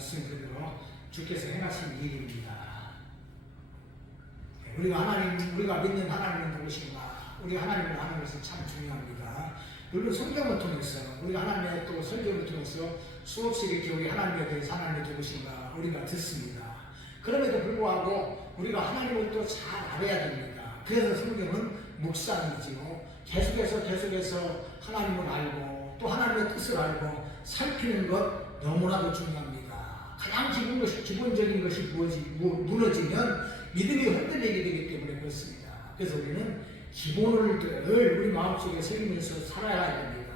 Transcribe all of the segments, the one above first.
말씀 그대로 주께서 행하신 일입니다. 우리가 믿는 하나님은 누구신가? 우리 하나님을 아는 것은 참 중요합니다. 물론 성경을 통해서, 우리가 하나님의 또 설교를 통해서 수없이 이렇게 우리 하나님에 대해서 하나님이 누구신가 우리가 듣습니다. 그럼에도 불구하고 우리가 하나님을 또 잘 알아야 됩니다. 그래서 성경은 묵상이지요. 계속해서 하나님을 알고 또 하나님의 뜻을 알고 살피는 것 너무나도 중요합니다. 가장 기본적인 것이 무너지면 믿음이 흔들리게 되기 때문에 그렇습니다. 그래서 우리는 기본을 늘 우리 마음속에 새기면서 살아야 됩니다.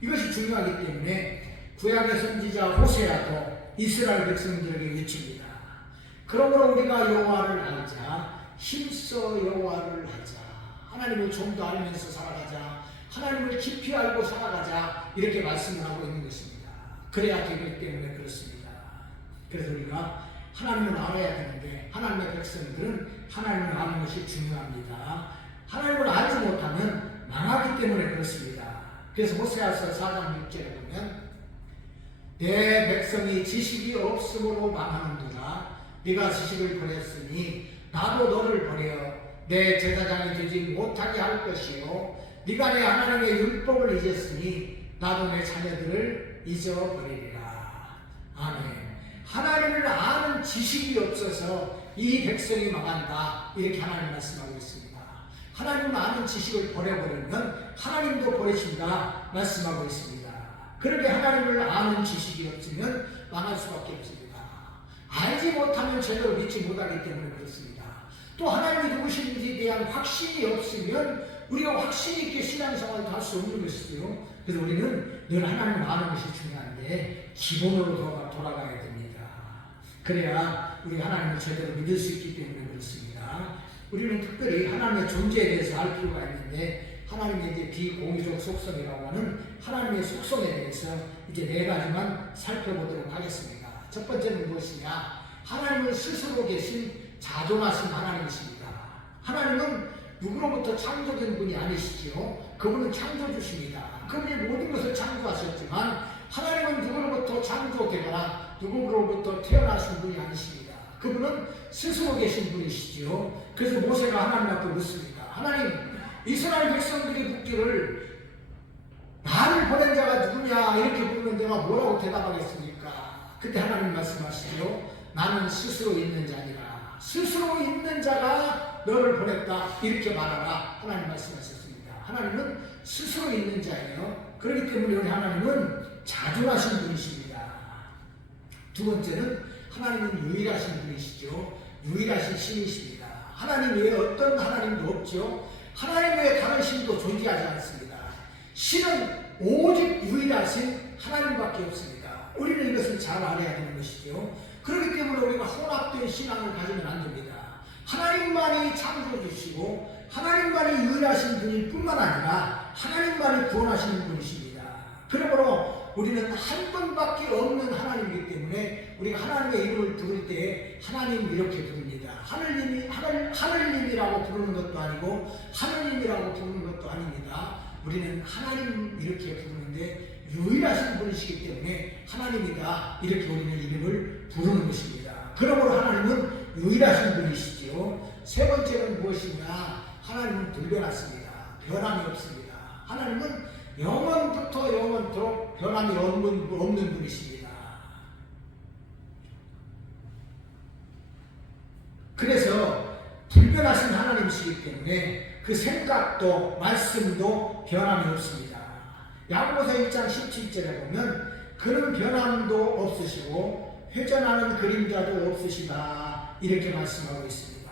이것이 중요하기 때문에 구약의 선지자 호세아도 이스라엘 백성들에게 외칩니다. 그러므로 우리가 여호와를 알자, 힘써 여호와를 하자, 하나님을 좀 더 알면서 살아가자, 하나님을 깊이 알고 살아가자, 이렇게 말씀을 하고 있는 것입니다. 그래야 되기 때문에 그렇습니다. 그래서 우리가 하나님을 알아야 되는데 하나님의 백성들은 하나님을 아는 것이 중요합니다. 하나님을 알지 못하면 망하기 때문에 그렇습니다. 그래서 호세아서 4장 6절에 보면 내 백성이 지식이 없으므로 망하는도다. 네가 지식을 버렸으니 나도 너를 버려 내 제사장이 되지 못하게 할 것이요 네가 내 하나님의 율법을 잊었으니 나도 내 자녀들을 잊어버리리라. 아멘. 하나님을 아는 지식이 없어서 이 백성이 망한다, 이렇게 하나님 말씀하고 있습니다. 하나님을 아는 지식을 버려버리면 하나님도 버리신다 말씀하고 있습니다. 그렇게 하나님을 아는 지식이 없으면 망할 수밖에 없습니다. 알지 못하면 제대로 믿지 못하기 때문에 그렇습니다. 또 하나님이 누구신지에 대한 확신이 없으면 우리가 확신 있게 신앙생활도 할 수 없는 것이죠. 그래서 우리는 늘 하나님을 아는 것이 중요한데 기본으로 돌아가야 됩니다. 그래야 우리 하나님을 제대로 믿을 수 있기 때문에 그렇습니다. 우리는 특별히 하나님의 존재에 대해서 알 필요가 있는데 하나님의 이제 비공유적 속성이라고 하는 하나님의 속성에 대해서 이제 4가지만 살펴보도록 하겠습니다. 첫 번째는 무엇이냐? 하나님은 스스로 계신 자존하신 하나님이십니다. 하나님은 누구로부터 창조된 분이 아니시지요. 그분은 창조주십니다. 그분이 모든 것을 창조하셨지만 하나님은 누구로부터 창조되거나 누구로부터 태어나신 분이 아니십니다. 그분은 스스로 계신 분이시지요. 그래서 모세가 하나님 앞에 묻습니다. 하나님, 이스라엘 백성들이 묻기를 나를 보낸 자가 누구냐 이렇게 묻는 내가 뭐라고 대답하겠습니까? 그때 하나님 말씀하시죠. 나는 스스로 있는 자니라. 스스로 있는 자가 너를 보냈다 이렇게 말하라. 하나님 말씀하셨습니다. 하나님은 스스로 있는 자예요. 그렇기 때문에 우리 하나님은 자존하신 분이십니다. 두 번째는 하나님은 유일하신 분이시죠. 유일하신 신이십니다. 하나님 외에 어떤 하나님도 없죠. 하나님 외에 다른 신도 존재하지 않습니다. 신은 오직 유일하신 하나님밖에 없습니다. 우리는 이것을 잘 알아야 되는 것이죠. 그렇기 때문에 우리가 혼합된 신앙을 가지면 안 됩니다. 하나님만이 창조주시고 하나님만이 유일하신 분일 뿐만 아니라 하나님만이 구원하시는 분이십니다. 그러므로 우리는 한 분밖에 없는 하나님이기 때문에 우리가 하나님의 이름을 부를 때 하나님 이렇게 부릅니다. 하늘님이라고 부르는 것도 아니고 하느님이라고 부르는 것도 아닙니다. 우리는 하나님 이렇게 부르는데 유일하신 분이시기 때문에 하나님이다 이렇게 우리는 이름을 부르는 것입니다. 그러므로 하나님은 유일하신 분이시지요. 세 번째는 무엇이냐? 하나님은 불변하십니다. 변함이 없습니다. 하나님은 영원부터 영원토록 변함이 없는 분이십니다. 보면서 불변하신 하나님이시기 때문에 그 생각도 말씀도 변함이 없습니다. 야고보서 1장 17절에 보면 그는 변함도 없으시고 회전하는 그림자도 없으시다 이렇게 말씀하고 있습니다.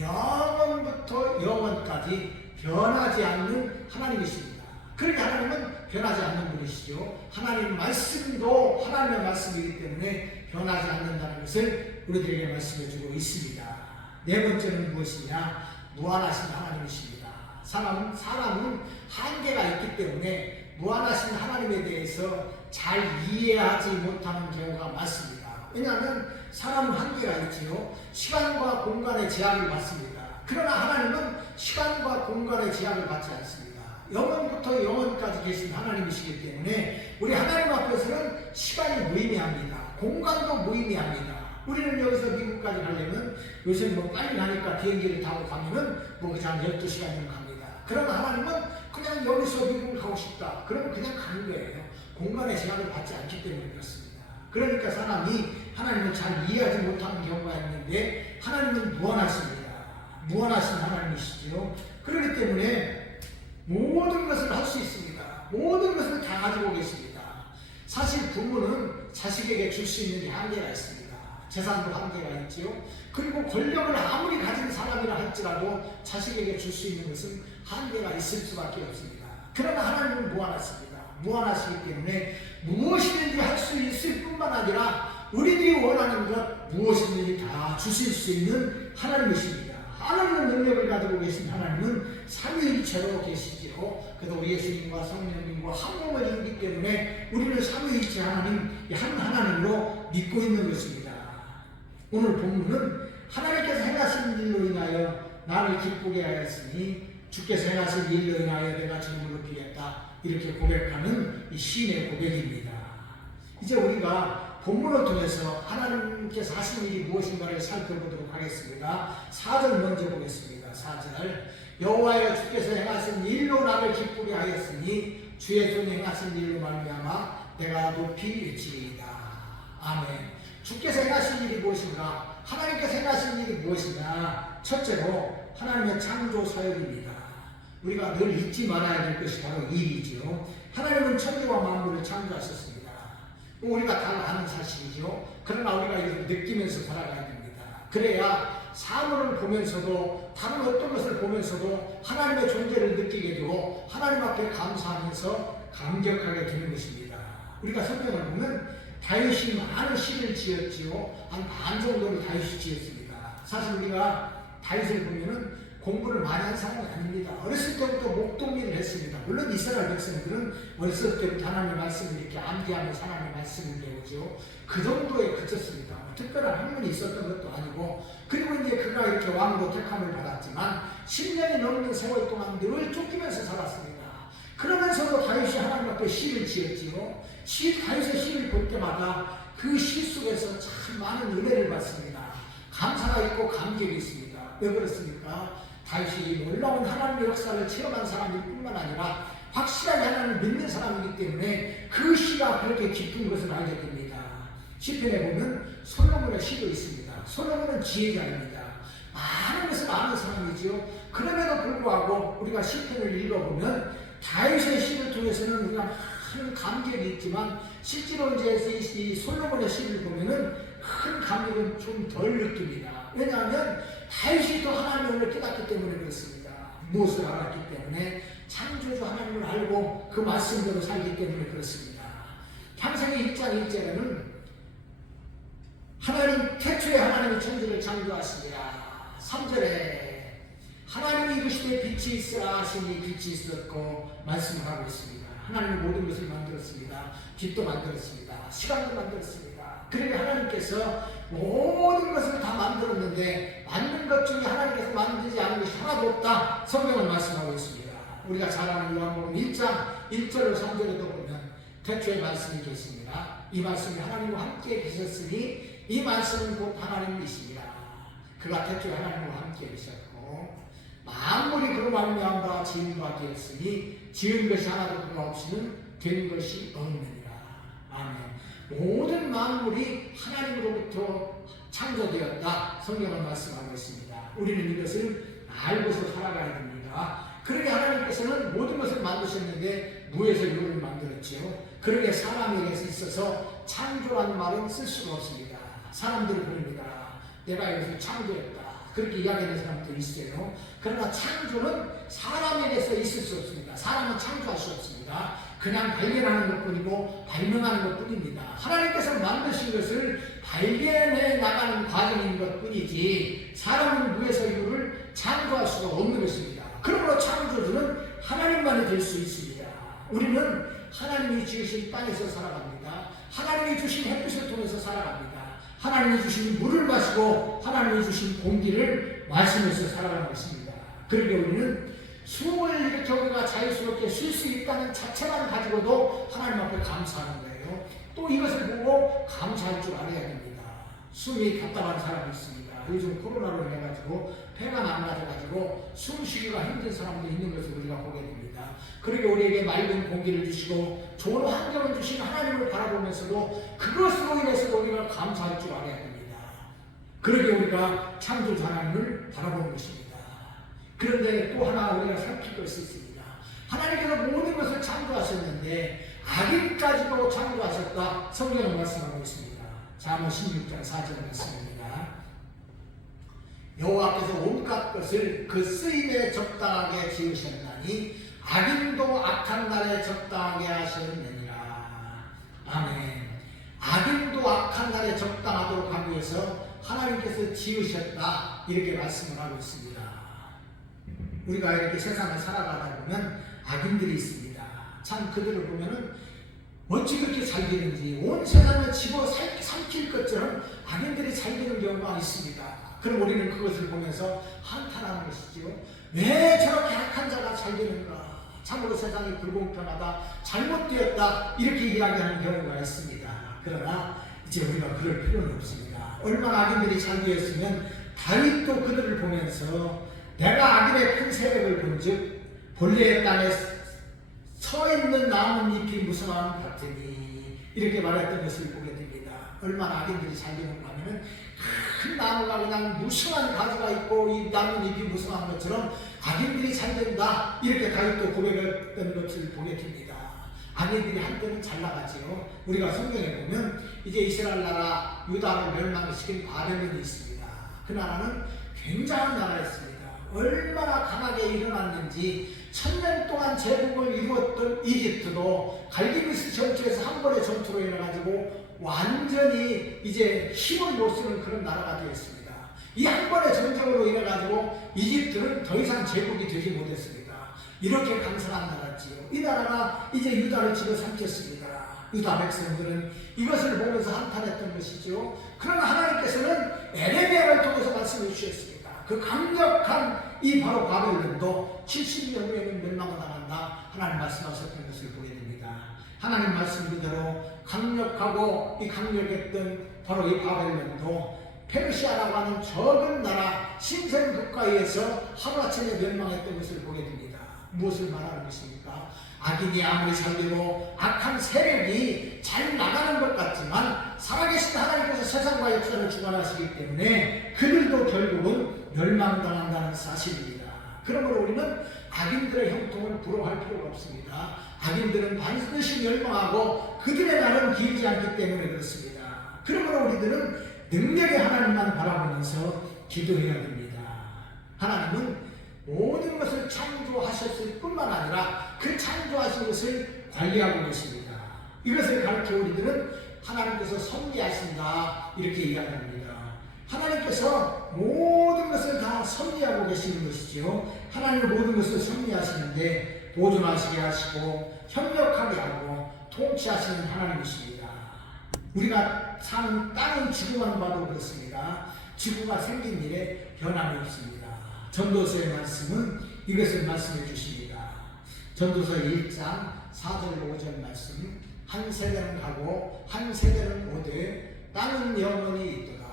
영원부터 영원까지 변하지 않는 하나님이십니다. 그러니까 하나님은 변하지 않는 분이시죠. 하나님 말씀도 하나님의 말씀이기 때문에 변하지 않는다는 것을 우리들에게 말씀해 주고 있습니다. 네 번째는 무엇이냐? 무한하신 하나님이십니다. 사람은 한계가 있기 때문에 무한하신 하나님에 대해서 잘 이해하지 못하는 경우가 많습니다. 왜냐하면 사람은 한계가 있지요. 시간과 공간의 제약을 받습니다. 그러나 하나님은 시간과 공간의 제약을 받지 않습니다. 영원부터 영원까지 계신 하나님이시기 때문에 우리 하나님 앞에서는 시간이 무의미합니다. 공간도 무의미합니다. 우리는 여기서 미국까지 가려면 요새 뭐 빨리 가니까 비행기를 타고 가면은 뭐 그냥 12시간이면 갑니다. 그러나 하나님은 그냥 여기서 미국을 가고 싶다. 그러면 그냥 가는 거예요. 공간의 제약을 받지 않기 때문에 그렇습니다. 그러니까 사람이 하나님을 잘 이해하지 못하는 경우가 있는데 하나님은 무한하십니다. 무한하신 하나님이시죠. 그렇기 때문에 모든 것을 할 수 있습니다. 모든 것을 다 가지고 계십니다. 사실 부모는 자식에게 줄 수 있는 게 한계가 있습니다. 재산도 한계가 있지요. 그리고 권력을 아무리 가진 사람이라 할지라도 자식에게 줄 수 있는 것은 한계가 있을 수밖에 없습니다. 그러나 하나님은 무한하십니다. 무한하시기 때문에 무엇이든지 할 수 있을 뿐만 아니라 우리들이 원하는 것 무엇이든지 다 주실 수 있는 하나님이십니다. 하나님의 능력을 가지고 계신 하나님은 삼위일체로 계시지요. 그래서 우리 예수님과 성령님과 한 몸을 이루기 때문에 우리는 삼위일체 하나님, 한 하나님으로 믿고 있는 것입니다. 오늘 본문은 하나님께서 행하신 일로 인하여 나를 기쁘게 하였으니 주께서 행하신 일로 인하여 내가 주님을 높이겠다. 이렇게 고백하는 이 시인의 고백입니다. 이제 우리가 본문을 통해서 하나님께서 하신 일이 무엇인가를 살펴보도록 하겠습니다. 4절 먼저 보겠습니다. 4절 여호와여 주께서 행하신 일로 나를 기쁘게 하였으니 주의 손이 행하신 일로 말미암아 내가 높이 외치리이다. 아멘. 주께서 행하신 일이 무엇인가? 하나님께서 행하신 일이 무엇이냐? 첫째로 하나님의 창조 사역입니다. 우리가 늘 잊지 말아야 될 것이 바로 일이지요. 하나님은 천지와 만물을 창조하셨습니다. 우리가 다 아는 사실이죠. 그러나 우리가 이걸 느끼면서 살아가야 됩니다. 그래야 사물을 보면서도 다른 어떤 것을 보면서도 하나님의 존재를 느끼게 되고 하나님 앞에 감사하면서 감격하게 되는 것입니다. 우리가 성경을 보면 다윗이 많은 시를 지었지요. 한 반 정도를 다윗이 지었습니다. 사실 우리가 다윗을 보면은 공부를 많이 한 사람이 아닙니다. 어렸을 때부터 목동리를 했습니다. 물론 이스라엘 백성들은 어렸을 때부터 하나님의 말씀을 이렇게 암기하면서 하나님의 말씀을 배우죠. 그 정도에 그쳤습니다. 특별한 학문이 있었던 것도 아니고, 그리고 이제 그가 이렇게 왕으로 택함을 받았지만 10년이 넘는 세월 동안 늘 쫓기면서 살았습니다. 그러면서도 다윗이 하나님 앞에 시를 지었지요. 다윗의 시를 볼 때마다 그 시 속에서 참 많은 은혜를 받습니다. 감사가 있고 감격이 있습니다. 왜 그렇습니까? 다윗이 놀라운 하나님의 역사를 체험한 사람일 뿐만 아니라 확실하게 하나님을 믿는 사람이기 때문에 그 시가 그렇게 깊은 것을 알게 됩니다. 시편에 보면 솔로몬의 시도 있습니다. 솔로몬은 지혜자입니다. 많은 것을 아는 사람이지요. 그럼에도 불구하고 우리가 시편을 읽어보면 다윗의 시를 통해서는 우리가 큰 감격이 있지만 실제로 이제 이 솔로몬의 시를 보면은 큰 감격은 좀 덜 느낍니다. 왜냐하면 다윗이 또 하나님의 은혜를 깨닫기 때문에 그렇습니다. 무엇을 알았기 때문에 창조주 하나님을 알고 그 말씀대로 살기 때문에 그렇습니다. 창세기 1장 1절에는 하나님 태초에 하나님이 천지를 창조하시니라. 3절에 하나님이 이르시되 빛이 있으라 하시니 빛이 있었고 말씀을 하고 있습니다. 하나님은 모든 것을 만들었습니다. 빛도 만들었습니다. 시간도 만들었습니다. 그러니 하나님께서 모든 것을 다 만들었는데 만든 것 중에 하나님께서 만들지 않은 것이 하나도 없다. 성경을 말씀하고 있습니다. 우리가 잘 아는 요한복음 1장 1절로 3절에도 보면 태초에 말씀이 계십니다. 이 말씀이 하나님과 함께 계셨으니 이 말씀은 곧 하나님이십니다. 그가 태초에 하나님과 함께 계셨고 만물이 그로 말미암아 지은 바 되었으니 지은 것이 하나도 그가 없이는 된 것이 없느니라. 아멘. 모든 만물이 하나님으로부터 창조되었다. 성경은 말씀하고 있습니다. 우리는 이것을 알고서 살아가야 됩니다. 그러게 하나님께서는 모든 것을 만드셨는데 무에서 유를 만들었지요. 그러게 사람에게 있어서 창조라는 말은 쓸 수가 없습니다. 사람들을 부릅니다. 내가 여기서 창조했다. 그렇게 이야기하는 사람도 있어요. 그러나 창조는 사람에게서 있을 수 없습니다. 사람은 창조할 수 없습니다. 그냥 발견하는 것뿐이고 발명하는 것뿐입니다. 하나님께서 만드신 것을 발견해 나가는 과정인 것뿐이지 사람은 무에서 유를 창조할 수가 없는 것입니다. 그러므로 창조주는 하나님만이 될 수 있습니다. 우리는 하나님이 지으신 땅에서 살아갑니다. 하나님이 주신 햇빛을 통해서 살아갑니다. 하나님이 주신 물을 마시고 하나님이 주신 공기를 마시면서 살아가는 것입니다. 그러니까 우리는 숨을 이렇게 우리가 자유스럽게 쉴 수 있다는 자체만 가지고 가지고도 하나님 앞에 감사하는 거예요. 또 이것을 보고 감사할 줄 알아야 됩니다. 숨이 답답한 사람이 있습니다. 요즘 코로나로 인해가지고 폐가 망가져가지고 숨 쉬기가 힘든 사람도 있는 것을 우리가 보게 됩니다. 그러게 우리에게 맑은 공기를 주시고 좋은 환경을 주신 하나님을 바라보면서도 그것으로 인해서도 우리가 감사할 줄 알아야 됩니다. 그러게 우리가 창조주 하나님을 바라보는 것입니다. 그런데 또 하나 우리가 살필 것이 있습니다. 하나님께서 모든 것을 창조하셨는데 악인까지도 창조하셨다. 성경은 말씀하고 있습니다. 잠언 16장 4절 말씀입니다. 여호와께서 온갖 것을 그 쓰임에 적당하게 지으셨나니 악인도 악한 날에 적당하게 하셨느니라. 아멘. 악인도 악한 날에 적당하도록 하기 위해서 하나님께서 지으셨다. 이렇게 말씀을 하고 있습니다. 우리가 이렇게 세상을 살아가다 보면 악인들이 있습니다. 참 그들을 보면은 어찌 그렇게 살기는지 온 세상을 집어삼킬 것처럼 악인들이 살기는 경우가 있습니다. 그럼 우리는 그것을 보면서 한탄하는 것이지요. 왜 저렇게 악한 자가 살기는가? 참으로 세상이 불공평하다, 잘못되었다 이렇게 이야기하는 경우가 있습니다. 그러나 이제 우리가 그럴 필요는 없습니다. 얼마나 악인들이 잘 되었으면 다윗도 그들을 보면서 내가 악인의 큰 세력을 본즉 본래의 땅에 서 있는 나뭇잎이 무성함 같으니 이렇게 말했던 것을 보게 됩니다. 얼마나 악인들이 잘 되는가 하면 큰 나무가 그냥 무성한 가지가 있고 이 나뭇잎이 무성한 것처럼 악인들이 잘 된다 이렇게 다윗도 고백했던 것을 보게 됩니다. 악인들이 한때는 잘 나가지요. 우리가 성경에 보면 이제 이스라엘 나라 유다를 멸망시킨 바벨론이 있습니다. 그 나라는 굉장한 나라였습니다. 얼마나 강하게 일어났는지 1000년 동안 제국을 이루었던 이집트도 갈기미스 전투에서 한 번의 전투로 인해가지고 완전히 이제 힘을 못 쓰는 그런 나라가 되었습니다. 이 한 번의 전쟁으로 인해가지고 이집트는 더 이상 제국이 되지 못했습니다. 이렇게 강성한 나라지요. 이 나라가 이제 유다를 집어삼켰습니다. 유다 백성들은 이것을 보면서 한탄했던 것이죠. 그러나 하나님께서는 에레미야를 통해서 말씀해 주셨습니다. 그 강력한 이 바로 바벨론도 70년 후에는 멸망을 당한다. 하나님 말씀하셨던 것을 보게 됩니다. 하나님 말씀 그대로 강력하고 이 강력했던 바로 이 바벨론도 페르시아라고 하는 적은 나라 신생 국가에서 하루아침에 멸망했던 것을 보게 됩니다. 무엇을 말하는 것입니까? 악인이 아무리 잘되고 악한 세력이 잘 나가는 것 같지만 살아계신 하나님께서 세상과 역사를 주관하시기 때문에 그들도 결국은 멸망당한다는 사실입니다. 그러므로 우리는 악인들의 형통을 부러워할 필요가 없습니다. 악인들은 반드시 멸망하고 그들의 날은 길지 않기 때문에 그렇습니다. 그러므로 우리들은 능력의 하나님만 바라보면서 기도해야 됩니다. 하나님은 모든 것을 창조하셨을 뿐만 아니라 그 창조하신 것을 관리하고 계십니다. 이것을 가르쳐 우리들은 하나님께서 섭리하신다 이렇게 이야기합니다. 하나님께서 모든 것을 다 섭리하고 계시는 것이죠. 하나님은 모든 것을 섭리하시는데 보존하시게 하시고 협력하게 하고 통치하시는 하나님이십니다. 우리가 사는 땅의 지구만 봐도 그렇습니다. 지구가 생긴 일에 변함이 없습니다. 전도서의 말씀은 이것을 말씀해 주십니다. 전도서 1장 4절 5절 말씀. 한 세대는 가고 한 세대는 오되 땅은 영원히 있도다.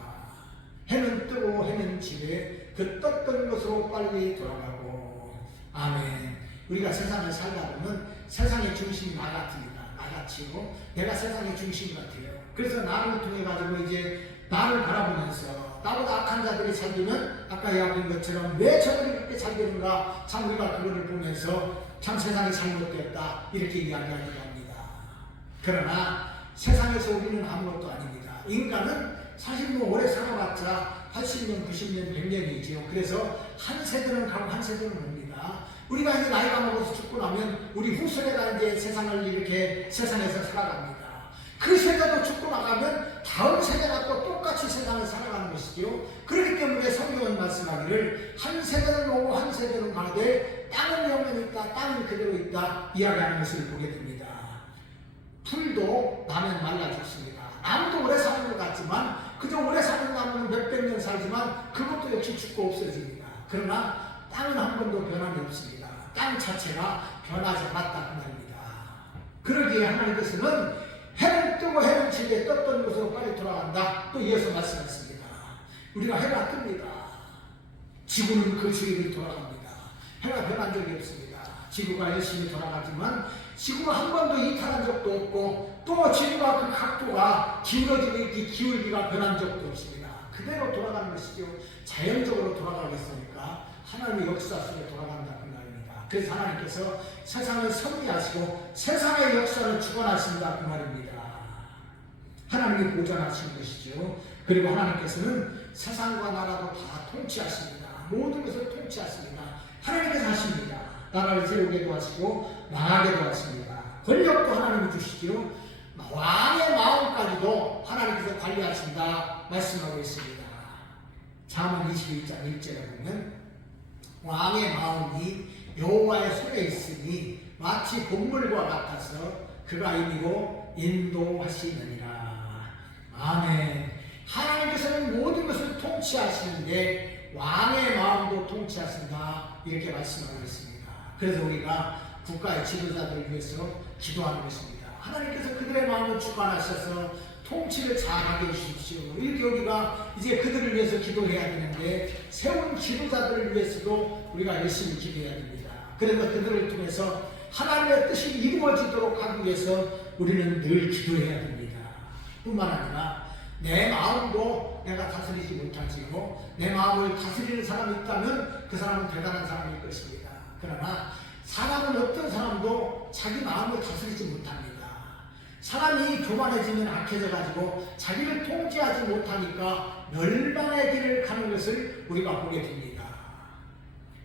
해는 뜨고 해는 지되 그 떴던 곳으로 빨리 돌아가고. 아멘. 우리가 세상을 살다 보면 세상의 중심이 나 같습니다. 나같이요. 내가 세상의 중심 같아요. 그래서 나를 통해 가지고 이제 나를 바라보면서 나보다 악한 자들이 잘 되면 아까 이야기한 것처럼 왜 저들이 그렇게 잘 되는가, 참 우리가 그거를 보면서 참 세상이 잘못되었다 이렇게 이야기하기도 합니다. 그러나 세상에서 우리는 아무것도 아닙니다. 인간은 사실 뭐 오래 살아봤자 80년, 90년, 100년이지요. 그래서 한 세대는 가고 한 세대는 옵니다. 우리가 이제 나이가 먹어서 죽고 나면 우리 후세대가 이제 세상을 이렇게 세상에서 살아갑니다. 그 세대도 죽고 나가면 다음 세대가 또 똑같이 세상을 살아가는 것이죠. 그렇기 때문에 성경은 말씀하기를 한 세대는 오고 한 세대는 가되 땅은 영원히 있다, 땅은 그대로 있다 이야기하는 것을 보게 됩니다. 풀도 나면 말라 죽습니다. 나무도 오래 사는 것 같지만 그저 오래 사는 나무는 몇백 년 살지만 그것도 역시 죽고 없어집니다. 그러나 땅은 한 번도 변함이 없습니다. 땅 자체가 변하지 않았다 그 말입니다. 그 뒤에 하나님께서는 해는 뜨고 해는 지게 떴던 곳으로 빨리 돌아간다. 또 이어서 말씀하십니다. 우리가 해가 뜹니다. 지구는 그 주위를 돌아갑니다. 해가 변한 적이 없습니다. 지구가 열심히 돌아가지만 지구가 한 번도 이탈한 적도 없고 또 지구가 그 각도가 기울어지고 있기 기울기가 변한 적도 없습니다. 그대로 돌아가는 것이죠. 자연적으로 돌아가겠으니까 하나님의 역사 속에 돌아간다 그 말입니다. 그래서 하나님께서 세상을 섭리하시고 세상의 역사를 주관하신다 그 말입니다. 하나님이 보존하시는 것이죠. 그리고 하나님께서는 세상과 나라도 다 통치하십니다. 모든 것을 통치하십니다. 하나님께서 하십니다. 나라를 세우게도 하시고 망하게도 하십니다. 권력도 하나님이 주시죠. 왕의 마음까지도 하나님께서 관리하신다 말씀하고 있습니다. 잠언 21장 1절에 보면 왕의 마음이 여호와의 손에 있으니 마치 곡물과 같아서 그가 이미고 인도하시느니라. 아멘. 하나님께서는 모든 것을 통치하시는데 왕의 마음도 통치하신다 이렇게 말씀하고 있습니다. 그래서 우리가 국가의 지도자들을 위해서 기도하는 것입니다. 하나님께서 그들의 마음을 주관하셔서 통치를 잘하게 해주십시오. 이렇게 우리가 이제 그들을 위해서 기도해야 되는데 세운 지도자들을 위해서도 우리가 열심히 기도해야 됩니다. 그래서 그들을 통해서 하나님의 뜻이 이루어지도록 하기 위해서 우리는 늘 기도해야 됩니다. 뿐만 아니라 내 마음도 내가 다스리지 못하지요. 내 마음을 다스리는 사람이 있다면 그 사람은 대단한 사람일 것입니다. 그러나 사람은 어떤 사람도 자기 마음을 다스리지 못합니다. 사람이 교만해지면 악해져가지고 자기를 통제하지 못하니까 멸망의 길을 가는 것을 우리가 보게 됩니다.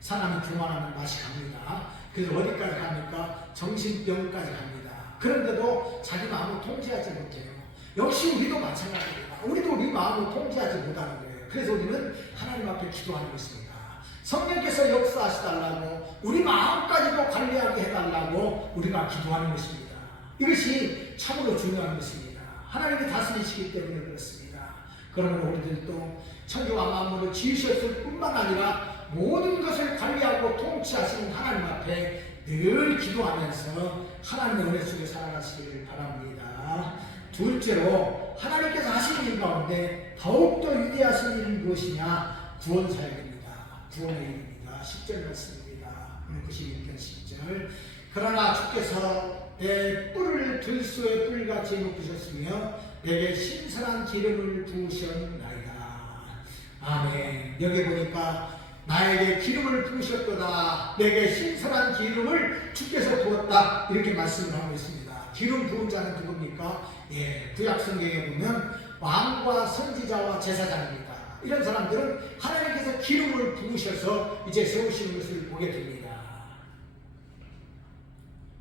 사람이 교만하면 맛이 갑니다. 그래서 어디까지 갑니까? 정신병까지 갑니다. 그런데도 자기 마음을 통제하지 못해요. 역시 우리도 마찬가지입니다. 우리도 우리 마음을 통제하지 못하는 거예요. 그래서 우리는 하나님 앞에 기도하는 것입니다. 성령께서 역사하시달라고 우리 마음까지도 관리하게 해달라고 우리가 기도하는 것입니다. 이것이 참으로 중요한 것입니다. 하나님이 다스리시기 때문에 그렇습니다. 그러면 우리들도 천지와 만물을 지으셨을 뿐만 아니라 모든 것을 관리하고 통치하시는 하나님 앞에 늘 기도하면서 하나님의 은혜 속에 살아가시기를 바랍니다. 둘째로 하나님께서 하시는 일 가운데 더욱더 위대하신 일은 무엇이냐? 구원 사역입니다. 구원의 일입니다. 10절 말씀입니다. 91편 10절. 그러나 주께서 내 뿔을 들소의 뿔같이 높으셨으며 내게 신선한 기름을 부으셨나이다. 아멘. 여기 보니까 나에게 기름을 부으셨도다. 내게 신선한 기름을 주께서 부었다. 이렇게 말씀을 하고 있습니다. 기름 부은 자는 누굽니까? 구약 성경에 보면 왕과 선지자와 제사장입니다. 이런 사람들은 하나님께서 기름을 부으셔서 이제 세우시는 것을 보게 됩니다.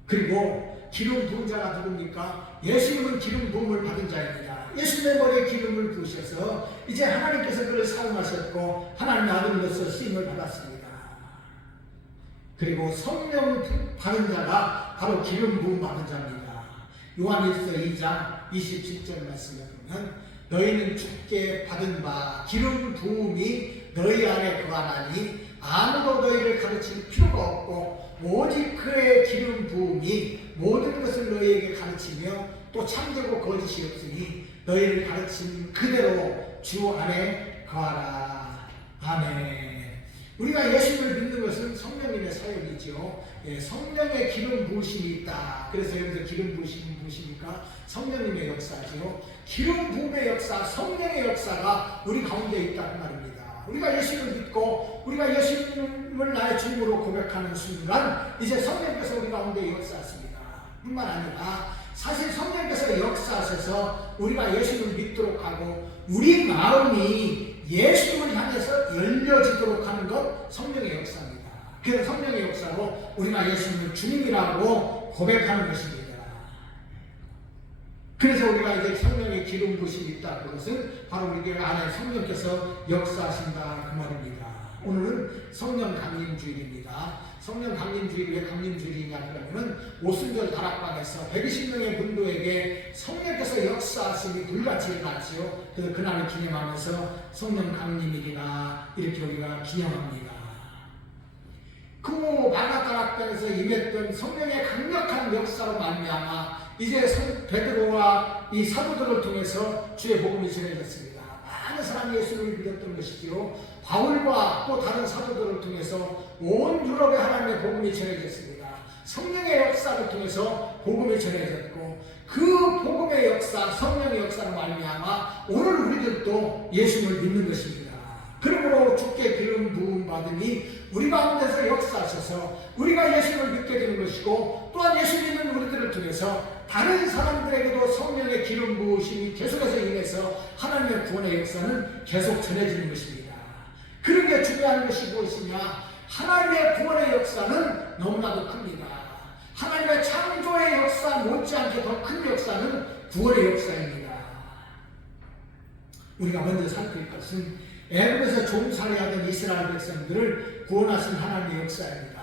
그리고 기름 부은 자가 누굽니까? 예수님은 기름 부음을 받은 자입니다. 예수님의 머리에 기름을 부으셔서 이제 하나님께서 그를 사용하셨고 하나님의 아들로서 쓰임을 받았습니다. 그리고 성령 받은 자가 바로 기름 부음 받은 자입니다. 요한일서 2장 27절 말씀에 보면 너희는 주께 받은 바 기름 부음이 너희 안에 거하나니 아무도 너희를 가르칠 필요가 없고 오직 그의 기름 부음이 모든 것을 너희에게 가르치며 또 참되고 거짓이 없으니 너희를 가르친 그대로 주 안에 거하라. 아멘. 우리가 예수님을 믿는 것은 성령님의 사역이죠. 성령의 기름 부으심이 있다. 그래서 여기서 기름 부으심은 무엇입니까? 성령님의 역사죠. 기름 부음의 역사, 성령의 역사가 우리 가운데 있다 그 말입니다. 우리가 예수님을 믿고 우리가 예수님을 나의 주님으로 고백하는 순간 이제 성령께서 우리 가운데 역사하십니다. 뿐만 아니라 사실 성령께서 역사하셔서 우리가 예수님을 믿도록 하고 우리 마음이 예수님을 향해서 열려지도록 하는 것 성령의 역사입니다. 그래서 성령의 역사로 우리가 예수님을 주님이라고 고백하는 것입니다. 그래서 우리가 이제 성령의 기름 부으심이 있다. 그것은 바로 우리 안에 성령께서 역사하신다 그 말입니다. 오늘은 성령 강림주일입니다. 성령 강림주일이 왜 강림주일이냐 그러면은 오순절 다락방에서 120명의 문도에게 성령께서 역사하심이 불같이 일어났지요. 그래서 그날을 기념하면서 성령 강림일이다 이렇게 우리가 기념합니다. 그 마가 다락방에서 임했던 성령의 강력한 역사로 말미암아 이제 베드로와 이 사도들을 통해서 주의 복음이 전해졌습니다. 많은 사람이 예수를 믿었던 것이지요. 바울과 또 다른 사도들을 통해서 온 유럽에 하나님의 복음이 전해졌습니다. 성령의 역사를 통해서 복음이 전해졌고, 그 복음의 역사, 성령의 역사로 말미암아 오늘 우리들도 예수를 믿는 것입니다. 그러므로 주께 기름 부음 받으니 우리 가운데서 역사하셔서 우리가 예수를 믿게 되는 것이고, 또한 예수 믿는 우리들을 통해서 다른 사람들에게도 성령의 기름 부으심이 계속해서 임해서 하나님의 구원의 역사는 계속 전해지는 것입니다. 그런 게 중요한 것이 무엇이냐? 하나님의 구원의 역사는 너무나도 큽니다. 하나님의 창조의 역사 못지않게 더 큰 역사는 구원의 역사입니다. 우리가 먼저 살필 것은 애굽에서 종살이하던 이스라엘 백성들을 구원하신 하나님의 역사입니다.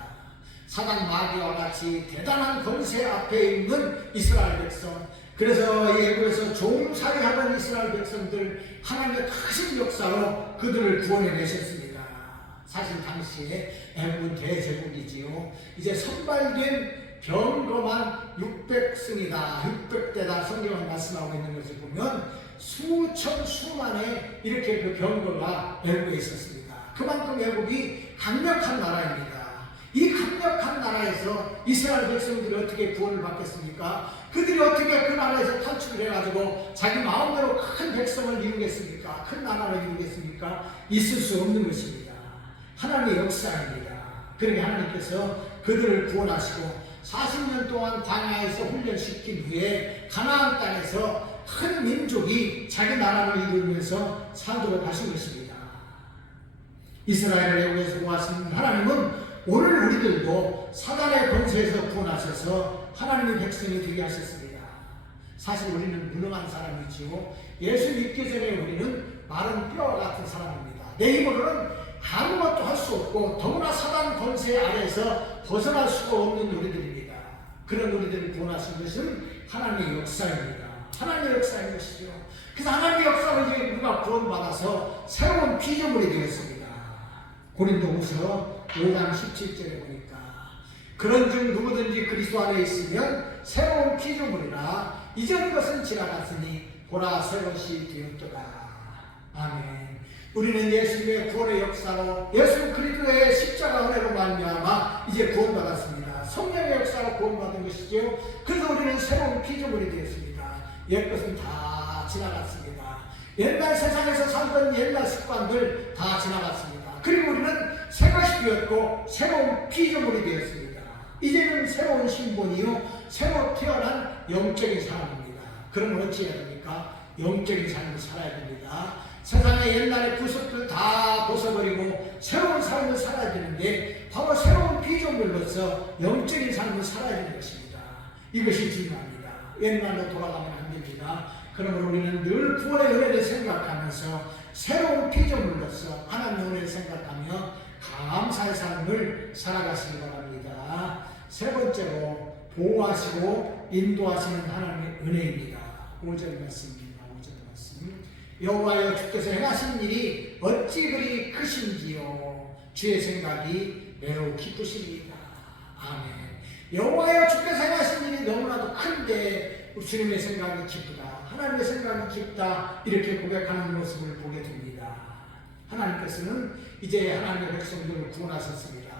사단 마귀와 같이 대단한 권세 앞에 있는 이스라엘 백성, 그래서 애굽에서 종살이하던 이스라엘 백성들 하나님의 크신 역사로 그들을 구원해 내셨습니다. 사실 당시에 애굽은 대제국이지요. 이제 선발된 병거만 600승이다, 600대다 성경을 말씀하고 있는 것을 보면 수천 수만의 이렇게 그 병거가 애굽에 있었습니다. 그만큼 애굽이 강력한 나라입니다. 이 강력한 나라에서 이스라엘 백성들이 어떻게 구원을 받겠습니까? 그들이 어떻게 그 나라에서 탈출을 해가지고 자기 마음대로 큰 백성을 이루겠습니까? 큰 나라를 이루겠습니까? 있을 수 없는 것입니다. 하나님의 역사입니다. 그러니까 하나님께서 그들을 구원하시고 40년 동안 광야에서 훈련시킨 후에 가나안 땅에서 큰 민족이 자기 나라를 이루면서 살도록 하신 것입니다. 이스라엘을 애굽에서 구하신 하나님은 오늘 우리들도 사단의 권세에서 구원하셔서 하나님의 백성이 되게 하셨습니다. 사실 우리는 무능한 사람이지요. 예수 믿기 전에 우리는 마른 뼈 같은 사람입니다. 내 힘으로는 아무것도 할 수 없고 더구나 사단 권세 아래에서 벗어날 수가 없는 우리들입니다. 그런 우리들을 구원하신 것은 하나님의 역사입니다. 하나님의 역사인 것이죠. 그래서 하나님의 역사로 이제 우리가 구원받아서 새로운 피조물이 되었습니다. 고린도후서 5장 17절에 보니까 그런즉 누구든지 그리스도 안에 있으면 새로운 피조물이라 이전 것은 지나갔으니 보라 새 것이 되었도다. 아멘. 우리는 예수님의 구원의 역사로 예수 그리스도의 십자가 은혜로 말미암아 이제 구원받았습니다. 성령의 역사로 구원받은 것이죠. 그래서 우리는 새로운 피조물이 되었습니다. 옛것은 다 지나갔습니다. 옛날 세상에서 살던 옛날 습관들 다 지나갔습니다. 그리고 우리는 새 것이 되었고 새로운 피조물이 되었습니다. 이제는 새로운 신분이요 새로 태어난 영적인 사람입니다. 그러면 어찌 해야 됩니까? 영적인 삶을 살아야 됩니다. 세상의 옛날의 구석들 다 벗어버리고 새로운 삶을 살아야 되는데 바로 새로운 피조물로서 영적인 삶을 살아야 되는 것입니다. 이것이 중요합니다. 옛날로 돌아가면 안 됩니다. 그러므로 우리는 늘 구원의 은혜를 생각하면서 새로운 피조물로서 하나님의 은혜를 생각하며 감사의 삶을 살아가시기 바랍니다. 세 번째로 보호하시고 인도하시는 하나님의 은혜입니다. 5절 말씀입니다. 5절 말씀. 여호와여 주께서 행하신 일이 어찌 그리 크신지요 주의 생각이 매우 기쁘십니다. 아멘. 여호와여 주께서 행하신 일이 너무나도 큰데 주님의 생각이 기쁘다, 하나님의 생각이 깊다, 이렇게 고백하는 모습을 보게 됩니다. 하나님께서는 이제 하나님의 백성들을 구원하셨습니다.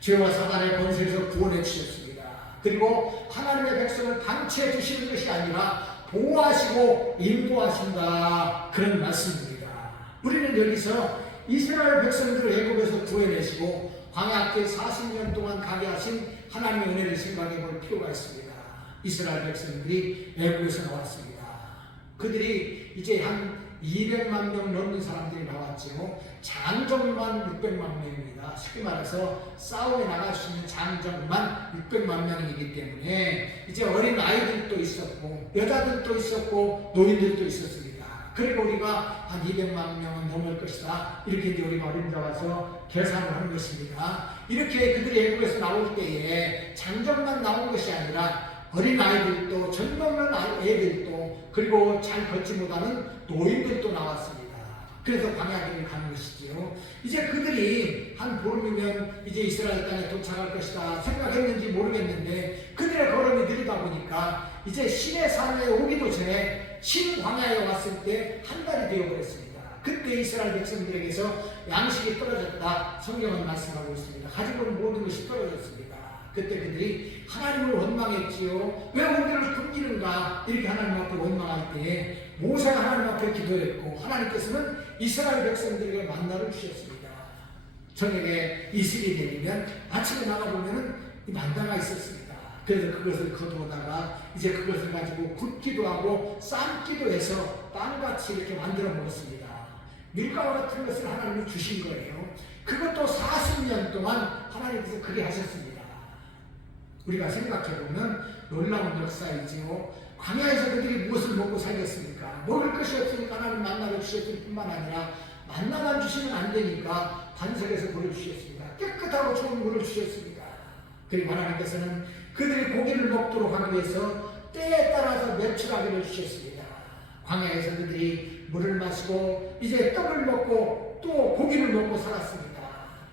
죄와 사단의 권세에서 구원해 주셨습니다. 그리고 하나님의 백성을 방치해 주시는 것이 아니라 보호하시고 인도하신다, 그런 말씀입니다. 우리는 여기서 이스라엘 백성들을 애굽에서 구해내시고 광야길 40년 동안 가게 하신 하나님의 은혜를 생각해 볼 필요가 있습니다. 이스라엘 백성들이 애굽에서 나왔습니다. 그들이 이제 한 200만 명 넘는 사람들이 나왔지요. 장정만 600만 명입니다. 쉽게 말해서 싸움에 나갈 수 있는 장정만 600만 명이기 때문에 이제 어린 아이들도 있었고 여자들도 있었고 노인들도 있었습니다. 그리고 우리가 한 200만 명은 넘을 것이다, 이렇게 이제 우리가 어림잡아서 계산을 하는 것입니다. 이렇게 그들이 애국에서 나올 때에 장정만 나온 것이 아니라 어린 아이들도, 젊은 애들도, 그리고 잘 걷지 못하는 노인들도 나왔습니다. 그래서 광야길을 가는 것이지요. 이제 그들이 한 보름이면 이제 이스라엘 땅에 도착할 것이다 생각했는지 모르겠는데 그들의 걸음이 느리다 보니까 이제 신의 산에 오기도 전에 신광야에 왔을 때 한 달이 되어버렸습니다. 그때 이스라엘 백성들에게서 양식이 떨어졌다 성경은 말씀하고 있습니다. 가지고 온 모든 것이 떨어졌습니다. 그때 그들이 하나님을 원망했지요. 왜 우리를 굶기는가 이렇게 하나님 앞에 원망할 때에 모세가 하나님 앞에 기도했고 하나님께서는 이스라엘 백성들에게 만나를 주셨습니다. 저녁에 이슬이 내리면 아침에 나가보면 만나가 있었습니다. 그래서 그것을 거두어다가 이제 그것을 가지고 굽기도 하고 삶기도 해서 빵같이 이렇게 만들어 먹었습니다. 밀가루 같은 것을 하나님이 주신 거예요. 그것도 40년 동안 하나님께서 그리 하셨습니다. 우리가 생각해보면 놀라운 역사이지요. 광야에서 그들이 무엇을 먹고 살겠습니까? 먹을 것이 없으니까 하나님 만나를 주셨을 뿐만 아니라 만나만 주시면 안 되니까 반석에서 물을 주셨습니다. 깨끗하고 좋은 물을 주셨습니다. 그리고 하나님께서는 그들이 고기를 먹도록 하기 위해서 때에 따라서 매출하기를 주셨습니다. 광야에서 그들이 물을 마시고 이제 떡을 먹고 또 고기를 먹고 살았습니다.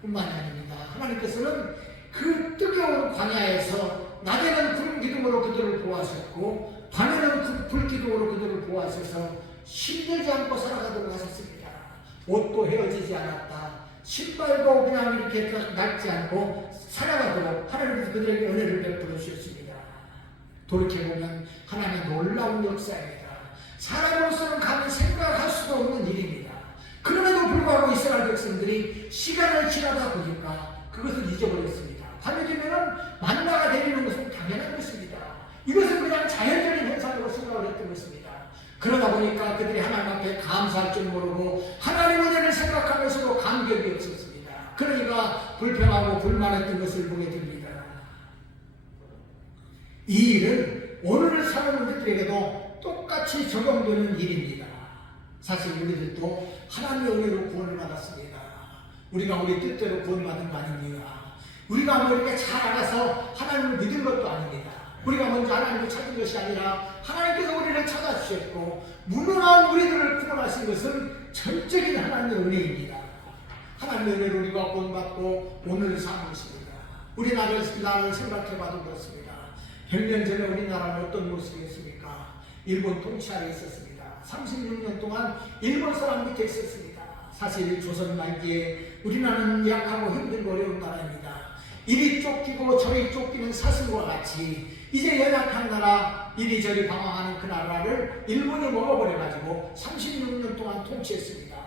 뿐만이 아닙니다. 하나님께서는 그 뜨거운 광야에서 낮에는 구름 기둥으로 그들을 보호하셨고 밤에는 불 기둥으로 그들을 보호하셔서 힘들지 않고 살아가도록 하셨습니다. 옷도 헤어지지 않았다. 신발도 그냥 이렇게 낡지 않고 살아가도록 하나님께서 그들에게 은혜를 베풀어 주셨습니다. 돌이켜보면 하나님의 놀라운 역사입니다. 사람으로서는 감히 생각할 수도 없는 일입니다. 그럼에도 불구하고 이스라엘 백성들이 시간을 지나다 보니까 그것을 잊어버렸습니다. 밤이 되면 만나가 내리는 것은 당연한 것입니다. 이것은 그냥 자연적인 현상으로 생각을 했던 것입니다. 그러다 보니까 그들이 하나님 앞에 감사할 줄 모르고 하나님 은혜를 생각하면서도 감격이 없었습니다. 그러니까 불평하고 불만했던 것을 보게 됩니다. 이 일은 오늘 사는 우리들에게도 똑같이 적용되는 일입니다. 사실 우리들도 하나님의 은혜로 구원을 받았습니다. 우리가 우리 뜻대로 구원받은 거 아닙니다. 우리가 뭐 이렇게 잘 알아서 하나님을 믿은 것도 아닙니다. 우리가 먼저 하나님을 찾은 것이 아니라 하나님께서 우리를 찾아주셨고 무능한 우리들을 구원하신 것은 전적인 하나님의 은혜입니다. 하나님의 은혜로 우리가 구원받고 오늘을 사는 것입니다. 우리나라를 생각해봐도 그렇습니다. 100년 전에 우리나라는 어떤 모습이었습니까? 일본 통치 아래 있었습니다. 36년 동안 일본 사람 밑에 있었습니다. 사실 조선 말기에 우리나라는 약하고 힘들고 어려운 나라입니다. 이리 쫓기고 저리 쫓기는 사슴과 같이 이제 연약한 나라 이리저리 방황하는 그 나라를 일본이 먹어버려가지고 36년 동안 통치했습니다.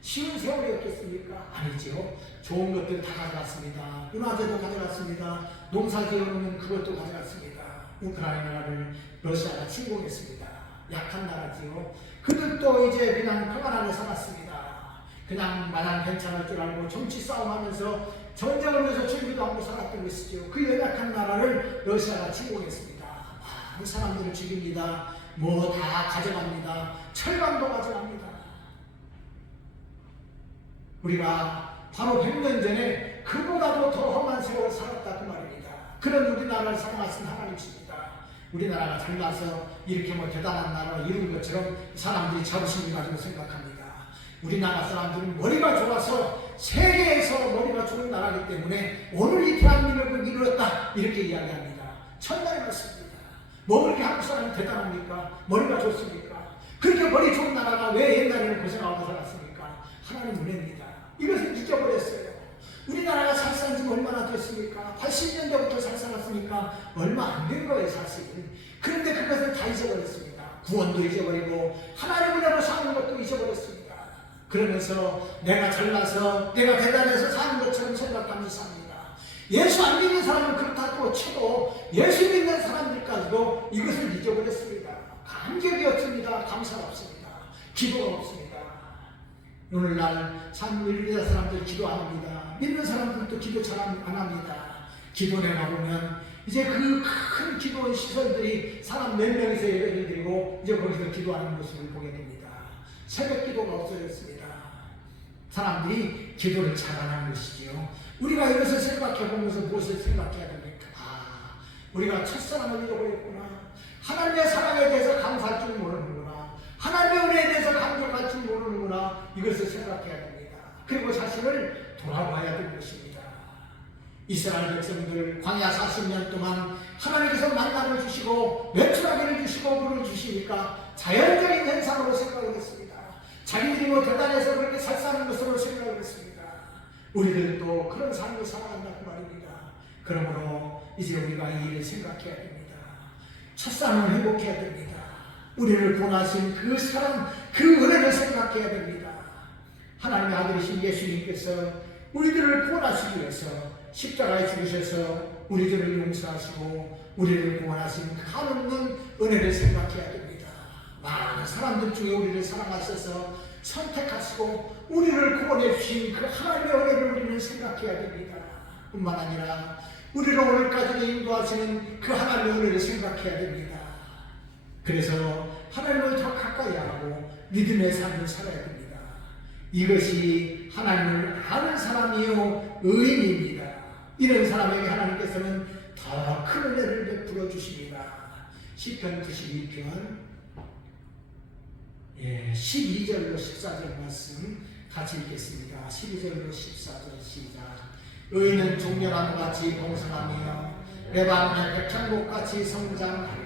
쉬운 세월이었겠습니까? 아니죠. 좋은 것들 다 가져갔습니다. 문화재도 가져갔습니다. 농사 지어놓으면 그것도 가져갔습니다. 우크라이나를 러시아가 침공했습니다. 약한 나라지요. 그들도 이제 그냥 평안하게 살았습니다. 그냥 마냥 괜찮을 줄 알고 정치 싸움하면서 전쟁을 위해서 준비도 하고 살았던 것이죠. 그 연약한 나라를 러시아가 침공했습니다. 많은 사람들을 죽입니다. 뭐 다 가져갑니다. 철강도 가져갑니다. 우리가 바로 100년 전에 그보다도 더 험한 세월을 살았다 그 말입니다. 그런 우리나라를 사랑하신 하나님이십니다. 우리나라가 잘나서 이렇게 뭐 대단한 나라를 이룬 것처럼 사람들이 자부심을 가지고 생각합니다. 우리나라 사람들은 머리가 좋아서 세계에서 머리가 좋은 나라이기 때문에 오늘 이 대한민국을 이루었다 이렇게 이야기합니다. 천만의 말씀입니다. 뭐 그렇게 한국 사람이 대단합니까? 머리가 좋습니까? 그렇게 머리 좋은 나라가 왜 옛날에는 고생하고 살았습니까? 하나님 은혜입니다. 이것을 잊어버렸어요. 우리나라가 잘 산 지 얼마나 됐습니까? 80년대부터 잘 살았으니까 얼마 안 된 거예요 사실은. 그런데 그것을 다 잊어버렸습니다. 구원도 잊어버리고 하나님 은혜로 사는 것도 잊어버렸습니다. 그러면서 내가 잘나서 내가 대단해서 사는 것처럼 생각하면서 삽니다. 예수 안 믿는 사람은 그렇다고 쳐도 예수 믿는 사람들까지도 이것을 잊어버렸습니다. 감격이 없습니다. 감사가 없습니다. 기도가 없습니다. 오늘날 참 우리나라 사람들 기도 안 합니다. 믿는 사람들도 기도 잘 안 합니다. 기도에 가보면 이제 그 큰 기도 시설들이 사람 몇 명이서 예배를 드리고 이제 거기서 기도하는 모습을 보게 됩니다. 새벽 기도가 없어졌습니다. 사람들이 기도를 잘 안 하는 것이지요. 우리가 이것을 생각해 보면서 무엇을 생각해야 됩니까? 우리가 첫사랑을 잃어버렸구나. 하나님의 사랑에 대해서 감사할 줄 모르는구나. 하나님의 은혜에 대해서 감격할 줄 모르는구나. 우리가 이것을 생각해야 됩니다. 그리고 자신을 돌아봐야 되는 것입니다. 이스라엘 백성들 광야 40년 동안 하나님께서 만나를 주시고 메추라기를 주시고 물을 주시니까 자연적인 현상으로 생각을 했습니다. 자기들이 뭐 대단해서 그렇게 잘 사는 것으로 생각을 했습니다. 우리들도 그런 삶을 살아간다고 말입니다. 그러므로 이제 우리가 이 일을 생각해야 됩니다. 첫사랑을 회복해야 됩니다. 우리를 구원하신 그 사랑, 그 은혜를 생각해야 됩니다. 하나님의 아들이신 예수님께서 우리들을 구원하시기 위해서 십자가에 죽으셔서 우리들을 용서하시고 우리를 구원하신 그 하나님의 은혜를 생각해야 됩니다. 많은 사람들 중에 우리를 사랑하셔서 선택하시고 우리를 구원해 주신 그 하나님의 은혜를 우리는 생각해야 됩니다. 뿐만 아니라 우리를 오늘까지 인도하시는 그 하나님의 은혜를 생각해야 됩니다. 그래서 하나님을 더 가까이 하고 믿음의 삶을 살아야 됩니다. 이것이 하나님을 아는 사람이요 의인입니다. 이런 사람에게 하나님께서는 더 큰 은혜를 베풀어 주십니다. 시편 92편 12절로 14절 말씀 같이 읽겠습니다. 12절로 14절 시작. 의인은 종려나무같이 봉성하며 레바논의 백향목같이 성장하리로다.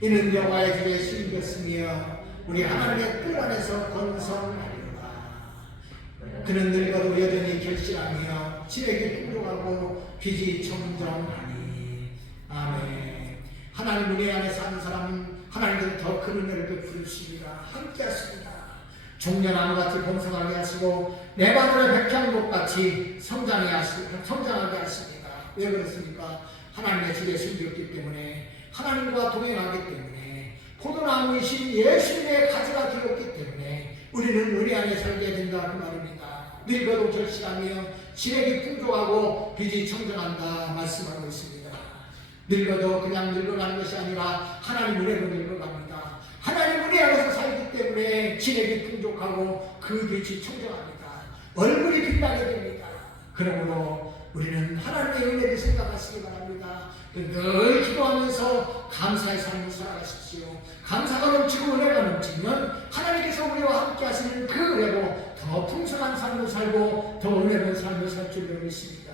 이는 여호와의 집에 심겼으며 우리 하나님의 뜰 안에서 건성하리로다. 그는 늙어도 여전히 결실하며 진액이 풍족하고 빛이 청정하니. 아멘. 하나님 은혜 안에 사는 사람은 하나님께서 더 큰 은혜를 베풀어 주십니다. 함께 하십니다. 종려나무같이 번성하게 하시고 레바논의 백향목같이 성장하게 하십니다. 왜 그렇습니까? 하나님의 집에 숨겼기 때문에, 하나님과 동행하기 때문에, 포도나무이신 예수님의 가지가 되었기 때문에 우리는 은혜 안에 살게 된다 그 말입니다. 늙어도 결실하며 진액이 풍족하고 빛이 청정한다 말씀하고 있습니다. 늙어도 그냥 늙어가는 것이 아니라 하나님 은혜로 늙어갑니다. 하나님 은혜 안에서 살기 때문에 진액이 풍족하고 그 빛이 청정합니다. 얼굴이 빛나게 됩니다. 그러므로 우리는 하나님의 은혜를 생각하시기 바랍니다. 늘 기도하면서 감사의 삶을 살아가십시오. 감사가 넘치고 은혜가 넘치면 하나님께서 우리와 함께 하시는 그 은혜로 더 풍성한 삶을 살고 더 은혜로운 삶을 살 줄로 믿습니다.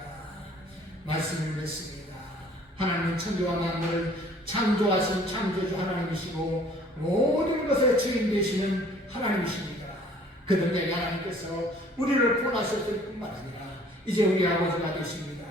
말씀을 냈습니다. 하나님은 천지와 만물을 창조하신 창조주 하나님이시고 모든 것의 주인 되시는 하나님이십니다. 그 등에 하나님께서 우리를 구원하셨을 뿐만 아니라 이제 우리 아버지가 되십니다.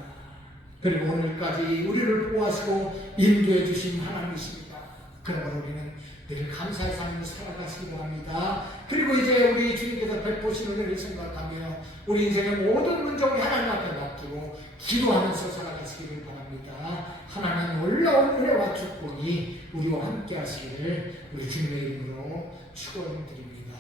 그리고 오늘까지 우리를 보호하시고 인도해 주신 하나님이십니다. 그러므로 우리는 늘 감사의 삶을 살아가시기 바랍니다. 그리고 이제 우리 주님께서 베푸신 은혜를 생각하며 우리 인생의 모든 문제를 하나님 앞에 맡기고 기도하면서 살아가시기를 바랍니다. 하나님 놀라운 은혜와 축복이 우리와 함께 하시기를 우리 주님의 이름으로 축원드립니다.